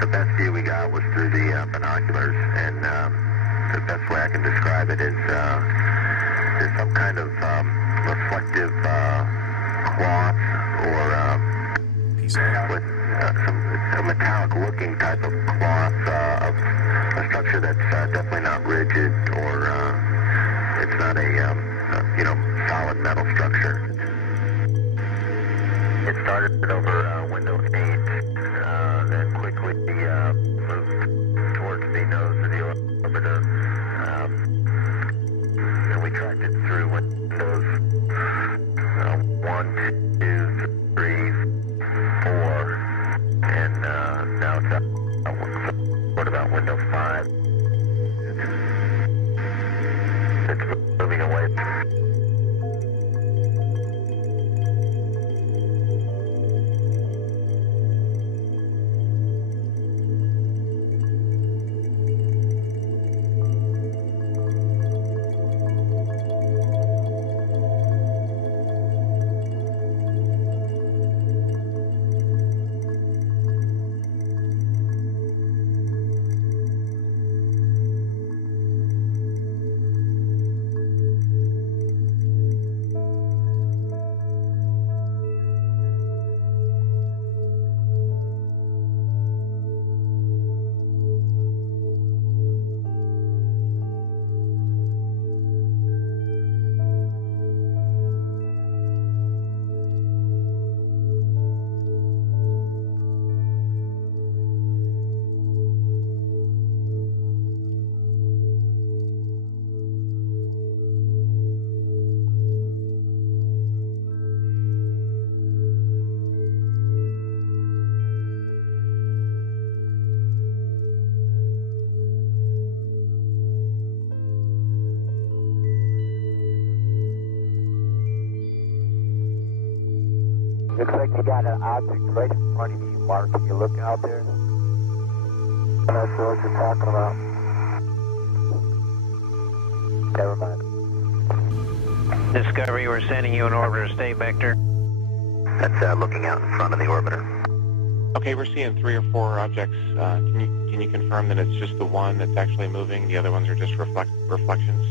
the best view we got was through the binoculars, and the best way I can describe it is there's some kind of reflective cloth or with a metallic-looking type of cloth of a structure that's definitely not rigid, or it's not a solid metal structure. It started over window 8, then quickly moved towards the nose of the orbiter, and we tracked it through windows 1, 2, 3, 4, and now it's what about window 5? It's moving away. Looks like you got an object right in front of you, Mark. Can you look out there? I'm not sure what you're talking about. Never mind. Discovery, we're sending you an orbiter state vector. That's looking out in front of the orbiter. Okay, we're seeing 3 or 4 objects. Can you confirm that it's just the one that's actually moving? The other ones are just reflections?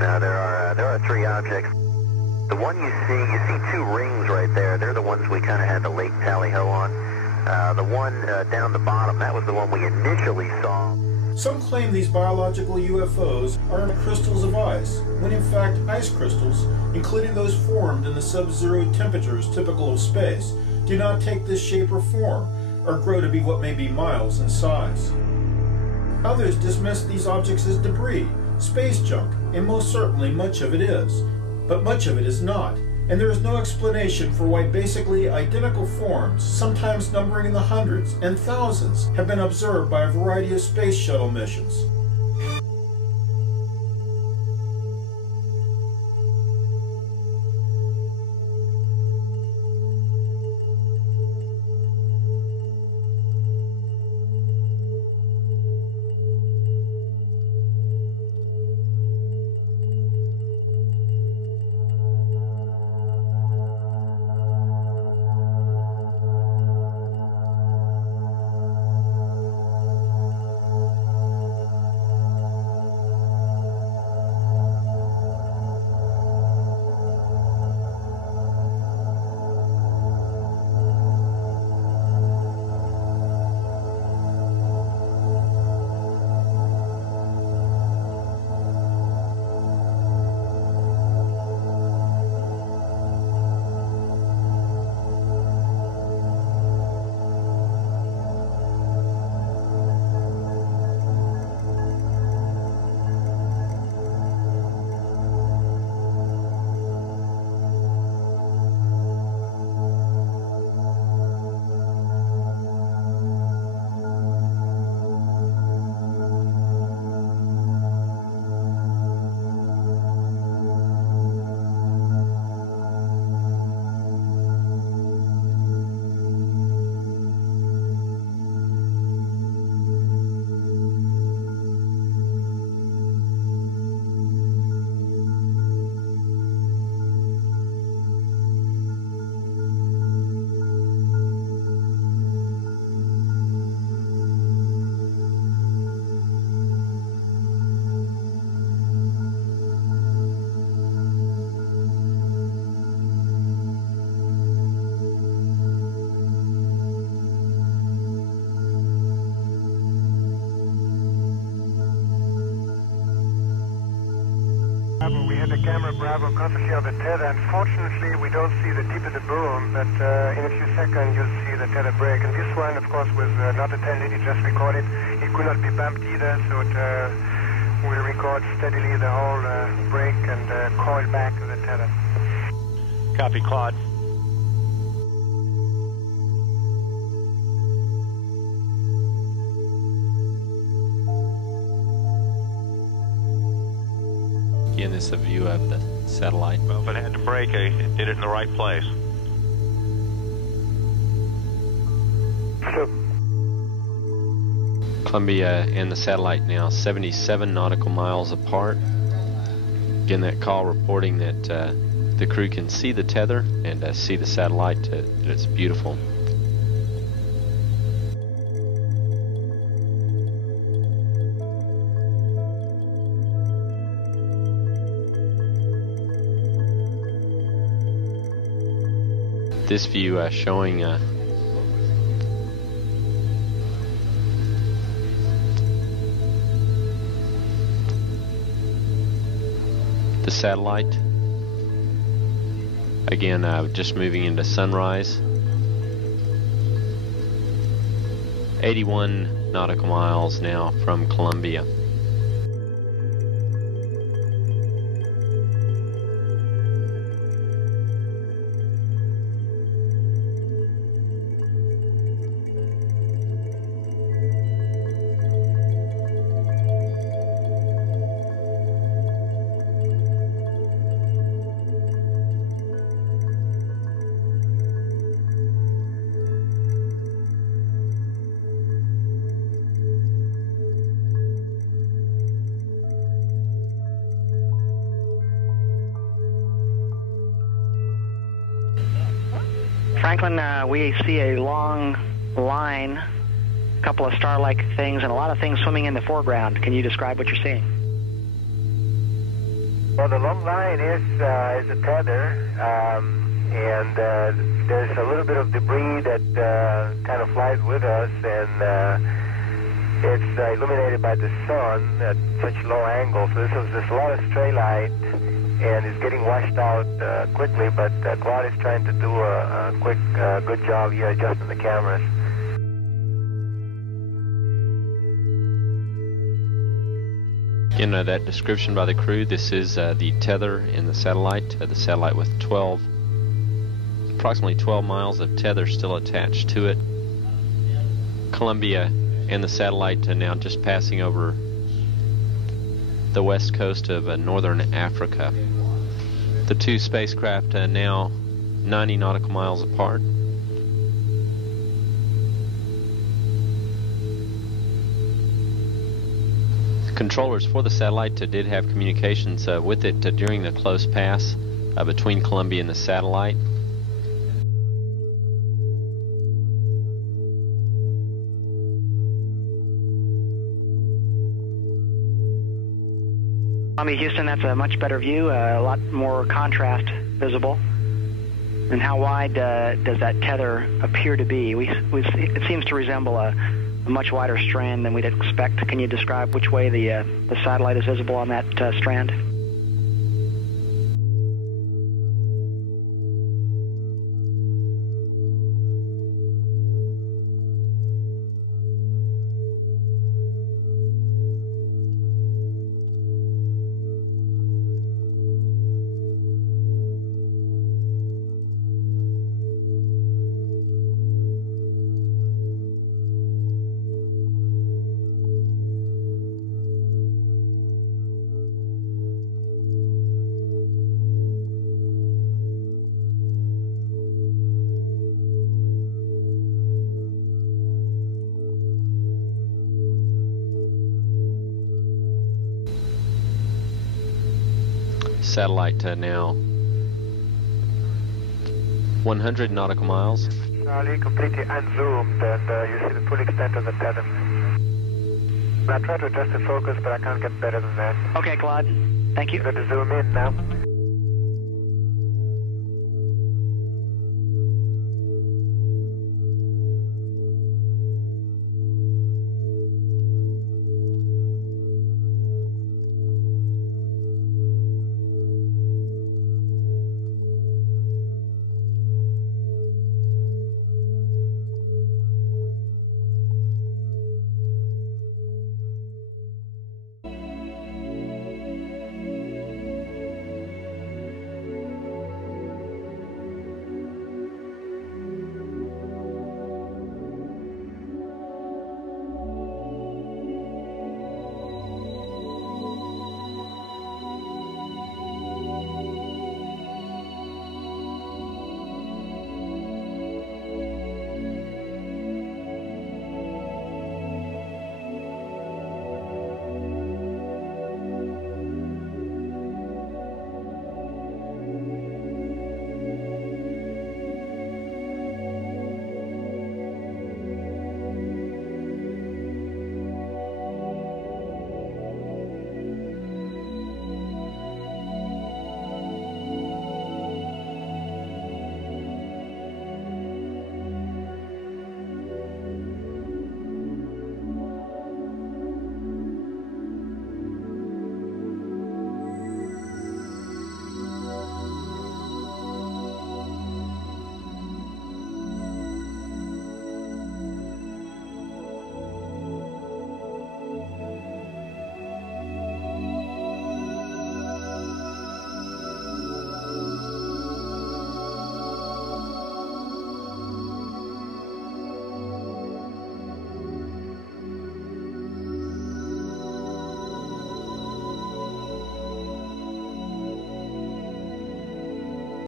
No, there are 3 objects. The one you see 2 rings right there. They're the ones we kind of had the late tally-ho on. The one down the bottom, that was the one we initially saw. Some claim these biological UFOs are crystals of ice, when in fact ice crystals, including those formed in the sub-zero temperatures typical of space, do not take this shape or form, or grow to be what may be miles in size. Others dismiss these objects as debris, space junk, and most certainly much of it is. But much of it is not, and there is no explanation for why basically identical forms, sometimes numbering in the hundreds and thousands, have been observed by a variety of space shuttle missions. camera Bravo, constantly on the tether. Unfortunately, we don't see the tip of the boom, but in a few seconds you'll see the tether break. And this one, of course, was not attended, it just recorded. It could not be bumped either, so it will record steadily the whole break and coil back to the tether. Copy, Claude. Again, this is a view of the satellite. Well, if it had to break, it did it in the right place. Columbia and the satellite now 77 nautical miles apart. Again, that call reporting that the crew can see the tether and see the satellite. It's beautiful. This view showing the satellite. Again, just moving into sunrise. 81 nautical miles now from Columbia. Franklin, we see a long line, a couple of star-like things, and a lot of things swimming in the foreground. Can you describe what you're seeing? Well, the long line is a tether, and there's a little bit of debris that kind of flies with us, and it's illuminated by the sun at such low angle. So there's a lot of stray light, and it's getting washed out quickly, but Claude is trying to do a quick, good job here adjusting the cameras. Again, that description by the crew, this is the tether in the satellite with approximately 12 miles of tether still attached to it. Columbia and the satellite now just passing over the west coast of northern Africa. The two spacecraft now 90 nautical miles apart. Controllers for the satellite did have communications with it during the close pass between Columbia and the satellite. Houston, that's a much better view, a lot more contrast visible. And how wide does that tether appear to be? It seems to resemble a much wider strand than we'd expect. Can you describe which way the satellite is visible on that strand? Satellite now 100 nautical miles. Charlie, completely unzoomed, and you see the full extent of the tether. I try to adjust the focus, but I can't get better than that. Okay, Claude. Thank you. Going to zoom in now.